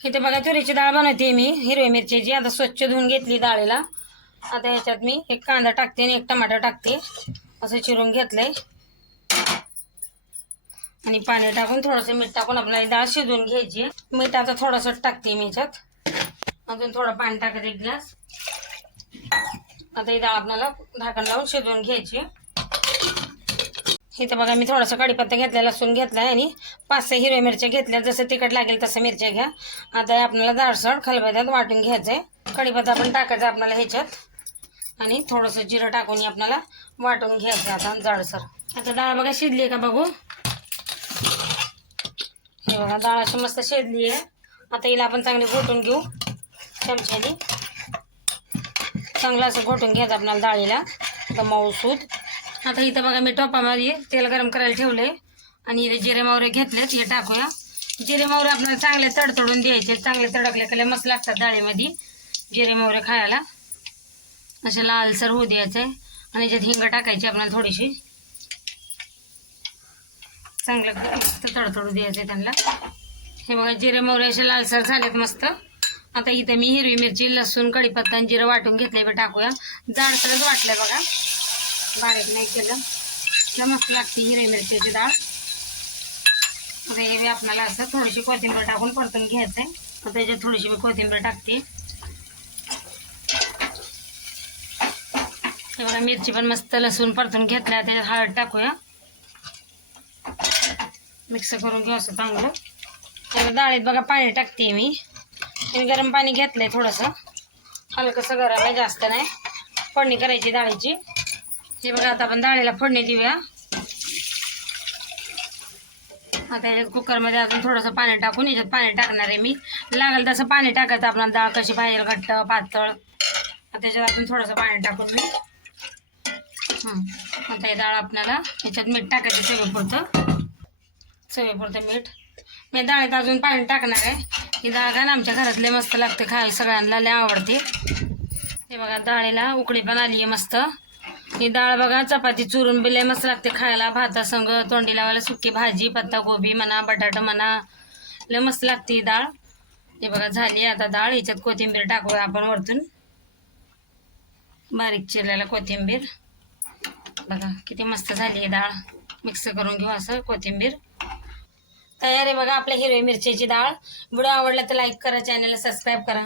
इथे बघा तुरीची डाळ बनवते मी हिरवी मिरचीची. आता स्वच्छ धुवून घेतली डाळीला. आता ह्याच्यात मी एक कांदा टाकते आणि एक टमाटर टाकते. असं चिरून घेतलंय. आणि पाणी टाकून थोडंसं मीठ टाकून आपल्याला ही डाळ शिजवून घ्यायची मीठ आता थोडंसं टाकते मी ह्याच्यात अजून थोडं पाणी टाकत एक ग्लास. आता ही डाळ आपल्याला ढाकण लावून शिजवून घ्यायची इथं बघा मी थोडासा कढीपत्ता घेतला लसूण घेतलाय आणि पाच सहा हिरव्या मिरच्या घेतल्या. जसं तिखट लागेल तसं मिरच्या घ्या. आता हे आपल्याला जाडसर खलबत्यात वाटून घ्यायचंय. कढीपत्ता पण टाकायचा आपल्याला ह्याच्यात. आणि थोडंसं जिरं टाकून आपल्याला वाटून घ्यायचं आता जाडसर. आता डाळ बघा शिजली का बघू? हे बघा डाळ अशी मस्त शिजली आहे. आता हिला आपण चांगली घोटून घेऊ चमच्याने. चांगलं असं घोटून घ्यायचं आपल्याला डाळीला. आता मऊसूद आता इथं बघा मी टोपामध्ये तेल गरम करायला ठेवले आणि इथे जिरे मावरे घेतलेत हे टाकूया. जिरे मावरे आपल्याला चांगले तडतडून द्यायचे चांगले तडकले कले मस्त लागतात डाळीमध्ये जिरे मावरे खायला. असे लालसर होऊ द्यायचे. आणि याच्यात हिंग टाकायची आपल्याला थोडीशी. चांगलं मस्त तडतडू द्यायचे त्यांना. हे बघा जिरे मोहरे असे लालसर झालेत मस्त. आता इथे मी हिरवी मिरची लसूण कढीपत्ता आणि जिरं वाटून घेतले बी टाकूया. जाडसरच वाटलंय बघा. बारीक नाही केलं. तर मस्त लागते हिरवी मिरचीची डाळ. आता हे आपणाला आपल्याला असं थोडीशी कोथिंबीर टाकून परतून घ्यायचं आहे आता त्याच्यात थोडीशी मी कोथिंबीर टाकते. तेवढा मिरची पण मस्त लसूण परतून घेतल्या. त्याच्यात हळद टाकूया. मिक्स करून घेऊ असं चांगलं. त्याला डाळीत बघा पाणी टाकते मी. आणि गरम पाणी घेतलंय थोडंसं. हलकंसं गरम आहे जास्त नाही. फोडणी करायची डाळीची. हे बघा आता आपण डाळीला फोडणी देऊया. आता याच्यात कुकरमध्ये अजून थोडंसं पाणी टाकून याच्यात पाणी टाकणार आहे मी. लागेल तसं पाणी टाकायचं आपल्याला डाळ कशी पाहिजे घट्ट पातळ. त्याच्यात आपण थोडंसं पाणी टाकून मी. हं. आता हे डाळ आपल्याला याच्यात मीठ टाकायचं चवीपुरतं. चवीपुरतं मीठ. मी डाळीत अजून पाणी टाकणार आहे. ही डाळ का ना आमच्या घरातले मस्त लागते खाय सगळ्यांना लय आवडते. हे बघा डाळीला उकळी पण आली आहे मस्त. ही डाळ बघा चपाती चुरून बिले मस्त लागते खायला. भातासंग तोंडी लावायला सुकी भाजी पत्ताकोबी म्हणा बटाटा म्हणा. लय मस्त लागते ही डाळ. हे बघा झाली आता डाळ. ह्याच्यात कोथिंबीर टाकूया आपण वरतून. बारीक चिरलेला कोथिंबीर. बघा किती मस्त झाली ही डाळ. मिक्स करून घेऊ असं कोथिंबीर. तयार आहे बघा आपल्या हिरवी मिरचीची डाळ. व्हिडिओ आवडला तर लाईक करा चॅनलला सबस्क्राईब करा.